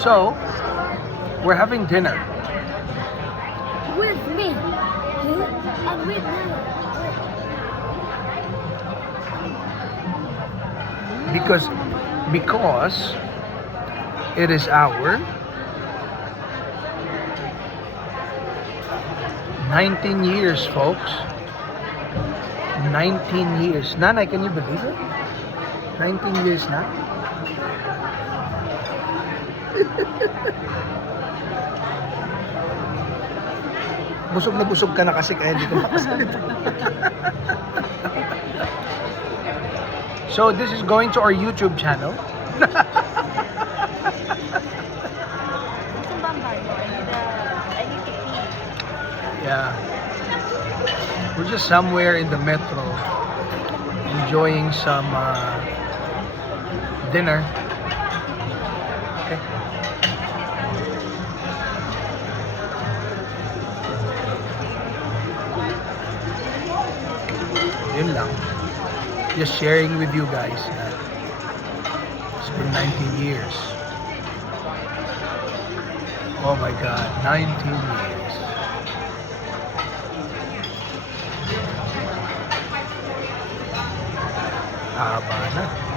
So, we're having dinner. With me. And with me. Because it is our 19 years, folks. 19 years. Nanay, can you believe it? 19 years na? Busog na busog ka na kasi kaya hindi ka makasalita. So this is going to our YouTube channel. I need to pee. Yeah. We're just somewhere in the metro enjoying some dinner. Okay. Yun lang. Just sharing with you guys that it's been 19 years. Oh my God, 19 years. Haba na.